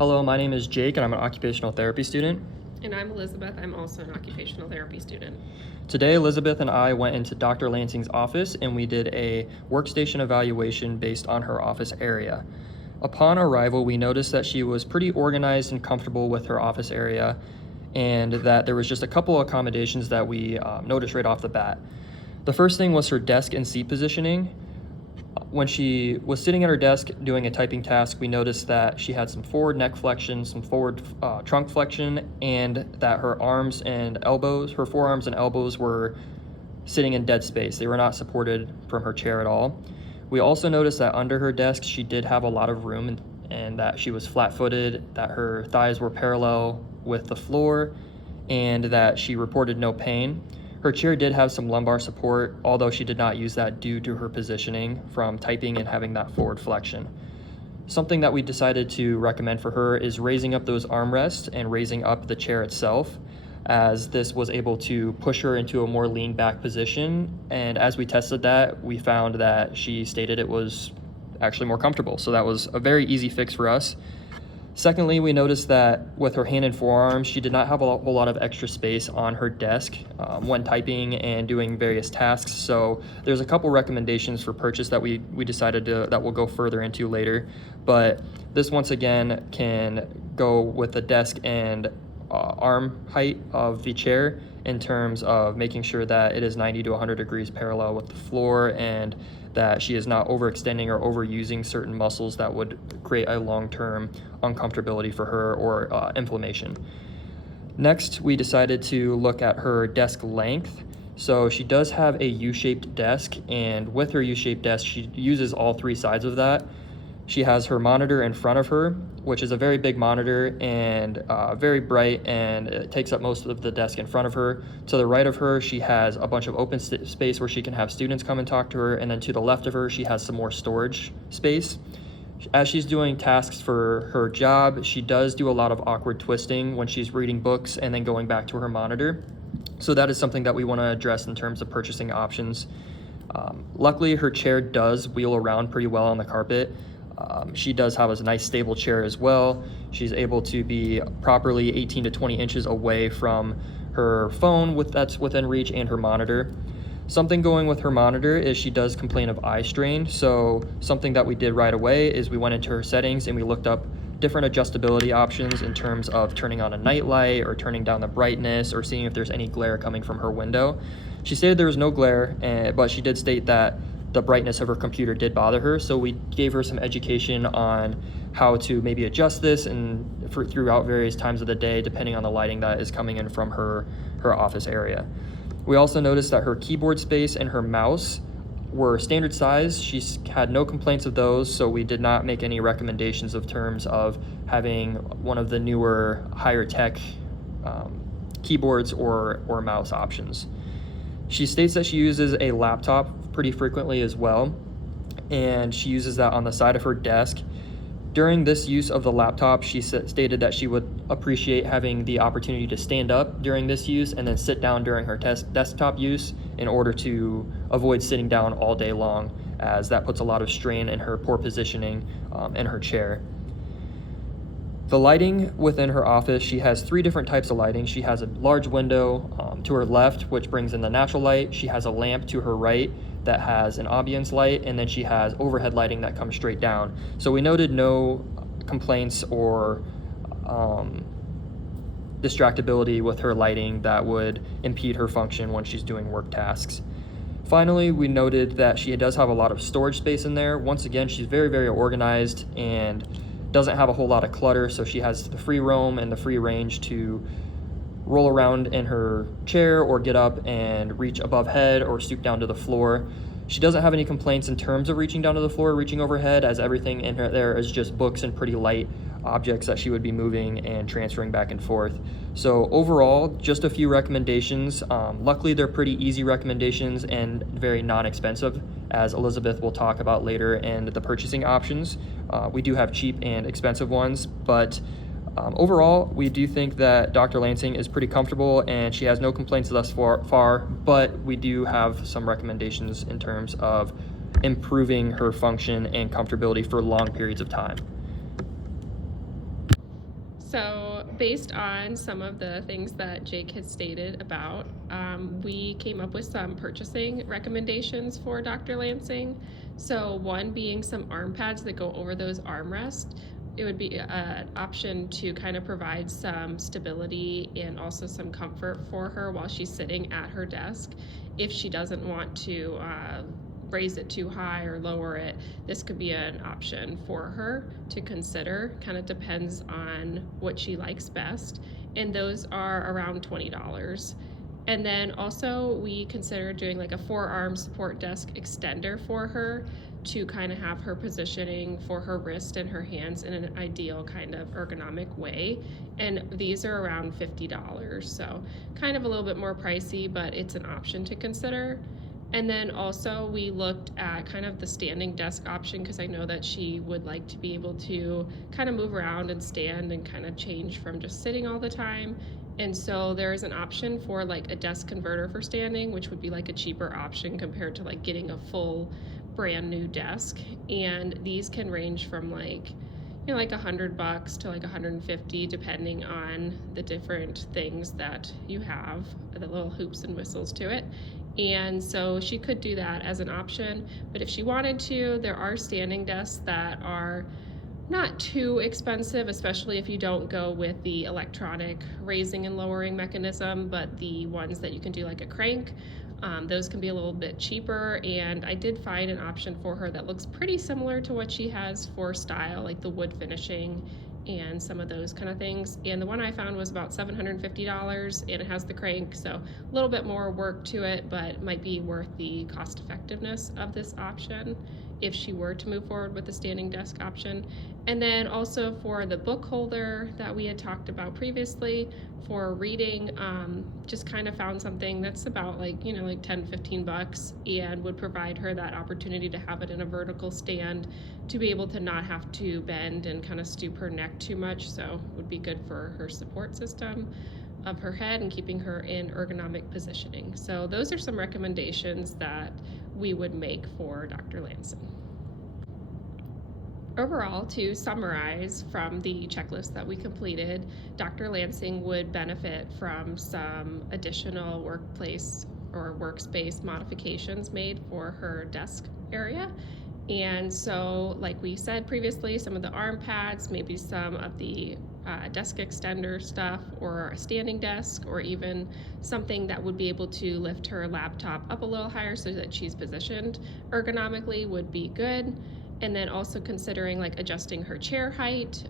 Hello, my name is Jake and I'm an occupational therapy student. And I'm Elizabeth. I'm also an occupational therapy student. Today, Elizabeth and I went into Dr. Lansing's office and we did a workstation evaluation based on her office area. Upon arrival, we noticed that she was pretty organized and comfortable with her office area, and that there was just a couple accommodations that we noticed right off the bat. The first thing was her desk and seat positioning. When she was sitting at her desk doing a typing task, we noticed that she had some forward neck flexion, some forward trunk flexion, and that her forearms and elbows were sitting in dead space. They were not supported from her chair at all. We also noticed that under her desk, she did have a lot of room and that she was flat-footed, that her thighs were parallel with the floor, and that she reported no pain. Her chair did have some lumbar support, although she did not use that due to her positioning from typing and having that forward flexion. Something that we decided to recommend for her is raising up those armrests and raising up the chair itself, as this was able to push her into a more lean back position. And as we tested that, we found that she stated it was actually more comfortable. So that was a very easy fix for us. Secondly, we noticed that with her hand and forearms, she did not have a whole lot of extra space on her desk when typing and doing various tasks. So there's a couple recommendations for purchase that we decided that we'll go further into later. But this once again can go with the desk and arm height of the chair in terms of making sure that it is 90 to 100 degrees parallel with the floor, and that she is not overextending or overusing certain muscles that would create a long-term uncomfortability for her or inflammation. Next, we decided to look at her desk length. So she does have a U-shaped desk, and with her U-shaped desk, she uses all three sides of that. She has her monitor in front of her, which is a very big monitor and very bright, and it takes up most of the desk in front of her. To the right of her, she has a bunch of open space where she can have students come and talk to her, and then to the left of her, she has some more storage space. As she's doing tasks for her job, she does do a lot of awkward twisting when she's reading books and then going back to her monitor. So that is something that we want to address in terms of purchasing options. Luckily, her chair does wheel around pretty well on the carpet. She does have a nice stable chair as well. She's able to be properly 18 to 20 inches away from her phone that's within reach and her monitor. Something going with her monitor is she does complain of eye strain. So something that we did right away is we went into her settings and we looked up different adjustability options in terms of turning on a night light or turning down the brightness or seeing if there's any glare coming from her window. She stated there was no glare, but she did state that the brightness of her computer did bother her, so we gave her some education on how to maybe adjust this and throughout various times of the day, depending on the lighting that is coming in from her office area. We also noticed that her keyboard space and her mouse were standard size. She had no complaints of those, so we did not make any recommendations of terms of having one of the newer, higher tech keyboards or mouse options. She states that she uses a laptop pretty frequently as well, and she uses that on the side of her desk. During this use of the laptop, she stated that she would appreciate having the opportunity to stand up during this use and then sit down during her desktop use in order to avoid sitting down all day long, as that puts a lot of strain in her poor positioning in her chair. The lighting within her office, she has three different types of lighting. She has a large window to her left, which brings in the natural light. She has a lamp to her right that has an ambiance light, and then she has overhead lighting that comes straight down. So we noted no complaints or distractibility with her lighting that would impede her function when she's doing work tasks. Finally, we noted that she does have a lot of storage space in there. Once again, she's very, very organized and doesn't have a whole lot of clutter, so she has the free roam and the free range to roll around in her chair or get up and reach above head or stoop down to the floor. She doesn't have any complaints in terms of reaching down to the floor, reaching overhead, as everything in her there is just books and pretty light objects that she would be moving and transferring back and forth. So overall, just a few recommendations. Luckily, they're pretty easy recommendations and very non-expensive, as Elizabeth will talk about later in the purchasing options. We do have cheap and expensive ones, but overall, we do think that Dr. Lansing is pretty comfortable and she has no complaints thus far, but we do have some recommendations in terms of improving her function and comfortability for long periods of time. So, based on some of the things that Jake has stated about, we came up with some purchasing recommendations for Dr. Lansing. So, one being some arm pads that go over those armrests. It would be an option to kind of provide some stability and also some comfort for her while she's sitting at her desk. If she doesn't want to raise it too high or lower it, this could be an option for her to consider. Kind of depends on what she likes best. And those are around $20. And then also we considered doing like a forearm support desk extender for her to kind of have her positioning for her wrist and her hands in an ideal kind of ergonomic way. And these are around $50. So kind of a little bit more pricey, but it's an option to consider. And then also we looked at kind of the standing desk option because I know that she would like to be able to kind of move around and stand and kind of change from just sitting all the time. And so there's an option for like a desk converter for standing, which would be like a cheaper option compared to like getting a full brand new desk. And these can range from like, you know, like $100 to like $150 depending on the different things that you have, the little hoops and whistles to it. And so she could do that as an option, but if she wanted to, there are standing desks that are not too expensive, especially if you don't go with the electronic raising and lowering mechanism, but the ones that you can do like a crank, those can be a little bit cheaper. And I did find an option for her that looks pretty similar to what she has for style, like the wood finishing and some of those kind of things. And the one I found was about $750 and it has the crank, so a little bit more work to it, but might be worth the cost effectiveness of this option if she were to move forward with the standing desk option. And then also for the book holder that we had talked about previously for reading, just kind of found something that's about like, you know, like $10-15 and would provide her that opportunity to have it in a vertical stand to be able to not have to bend and kind of stoop her neck too much. So it would be good for her support system of her head and keeping her in ergonomic positioning. So those are some recommendations that we would make for Dr. Lansing. Overall, to summarize from the checklist that we completed, Dr. Lansing would benefit from some additional workplace or workspace modifications made for her desk area. And so, like we said previously, some of the arm pads, maybe some of the desk extender stuff, or a standing desk, or even something that would be able to lift her laptop up a little higher so that she's positioned ergonomically would be good. And then also considering like adjusting her chair height,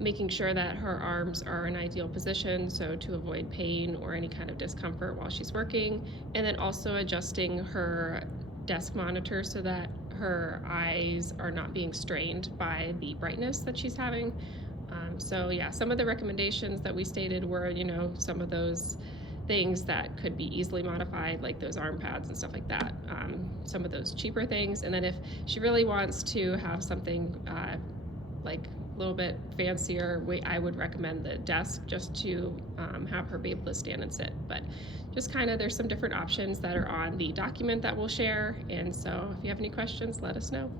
making sure that her arms are in ideal position, so to avoid pain or any kind of discomfort while she's working. And then also adjusting her desk monitor so that her eyes are not being strained by the brightness that she's having. So yeah, some of the recommendations that we stated were, you know, some of those things that could be easily modified, like those arm pads and stuff like that, some of those cheaper things. And then if she really wants to have something like a little bit fancier, I would recommend the desk just to have her be able to stand and sit. But just kind of, there's some different options that are on the document that we'll share. And so if you have any questions, let us know.